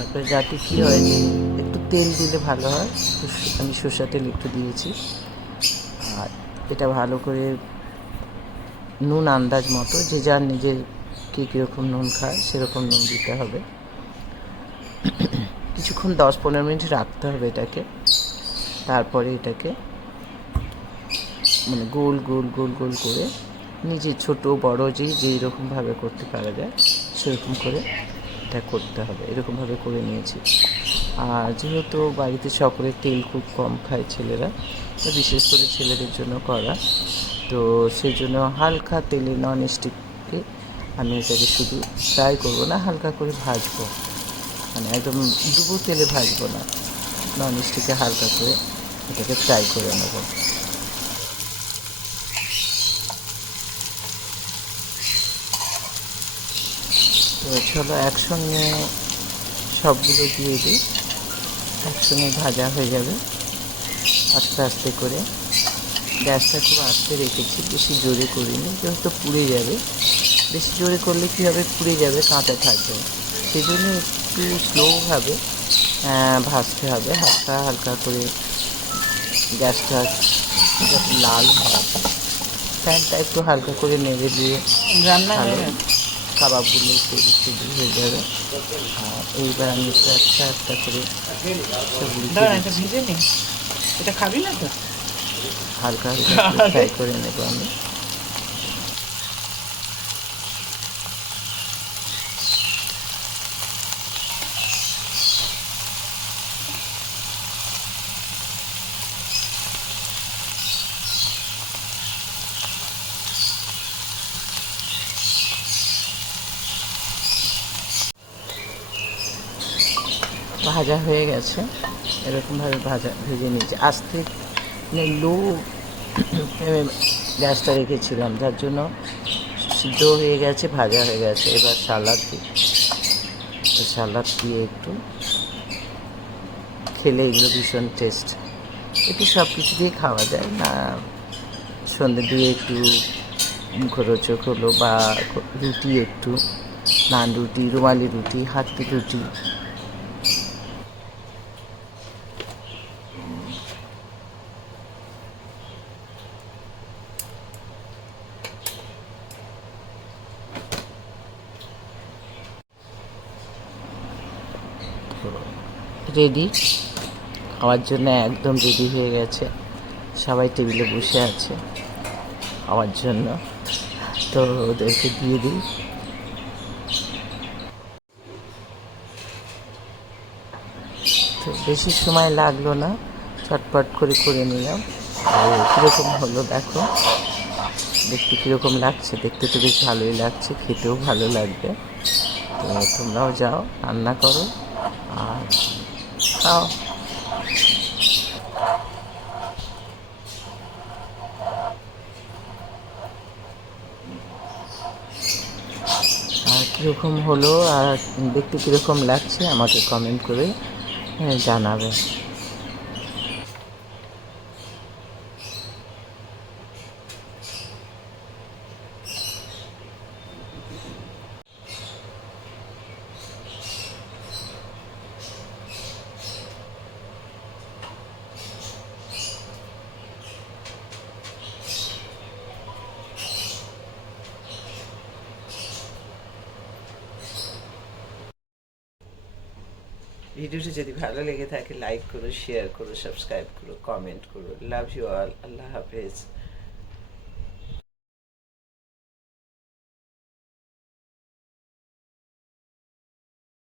তারপরে যাতে কী হয় যে একটু তেল দিলে ভালো হয়, আমি সর্ষের তেল একটু দিয়েছি। আর এটা ভালো করে নুন আন্দাজ মতো, যে যার নিজের কীরকম নুন খায় সেরকম নুন দিতে হবে। কিছুক্ষণ 10-15 মিনিট রাখতে হবে এটাকে। তারপরে এটাকে মানে গোল গোল গোল গোল করে নিজে ছোট বড় যেই রকমভাবে করতে পারা যায় সেরকম করে এটা করতে হবে। এরকমভাবে করে নিয়েছি। আর যেহেতু বাড়িতে সকলে তেল খুব কম খায় ছেলেরা, বিশেষ করে ছেলেদের জন্য করা, তো সেই জন্য হালকা তেলে ননস্টিকে আমি এটাকে শুধু ফ্রাই করবো না, হালকা করে ভাজবো, মানে একদম ডুবো তেলে ভাজবো না, ননস্টিকে হালকা করে এটাকে ফ্রাই করে নেব। তো চলো একসঙ্গে সবগুলো দিয়ে দিই, একসঙ্গে ভাজা হয়ে যাবে আস্তে আস্তে করে। গ্যাসটা খুব আস্তে রেখেছি, বেশি জোরে করিনি, যেহেতু পুড়ে যাবে। বেশি জোরে করলে কী হবে, পুড়ে যাবে, কাঁচা থাকবে। সেই জন্য একটু স্লোভাবে ভাজতে হবে, হালকা হালকা করে। গ্যাসটা যাতে লাল হয়, ফ্যানটা একটু হালকা করে নেড়ে দিয়ে রান্না ভালো হয়ে গেছে। কাবাবগুলো তৈরি হয়ে যাবে। আর এইবার আমি একটু একটা একটা করে সেগুলি দাঁড়া, এটা ভিজে নি, এটা খাবি না তো? হালকা হালকা করে ফ্রাই করে নেব আমি। ভাজা হয়ে গেছে, এরকমভাবে ভেজে নিয়েছি। আস্তে লো ফ্লেমে গ্যাসটা রেখেছিলাম, যার জন্য সিদ্ধ হয়ে গেছে, ভাজা হয়ে গেছে। এবার সালাদ দিই, তো সালাদ দিয়ে একটু খেলে এগুলো ভীষণ টেস্ট। একটু সব কিছু দিয়ে খাওয়া যায় না, সন্ধ্যে দিয়ে একটু মুখরোচক হলো, বা রুটি একটু, নান রুটি, রুমালি রুটি, হাতের রুটি। রেডি খাওয়ার জন্য, একদম রেডি হয়ে গেছে। সবাই টেবিলে বসে আছে খাওয়ার জন্য, তো ওদেরকে দিয়ে দিই। তো বেশি সময় লাগলো না, চটপট করে করে নিলাম। আর কীরকম হলো দেখো, দেখতে কীরকম লাগছে, দেখতে তো বেশ ভালোই লাগছে, খেতেও ভালো লাগবে। তো তোমরাও যাও, রান্না করো আর খাও। আর কীরকম হলো আর দেখতে কীরকম লাগছে আমাকে কমেন্ট করে জানাবে। ভিডিওটি যদি ভালো লেগে থাকে লাইক করো, শেয়ার করো, সাবস্ক্রাইব করো, কমেন্ট করো। Love you all. আল্লাহ হাফেজ।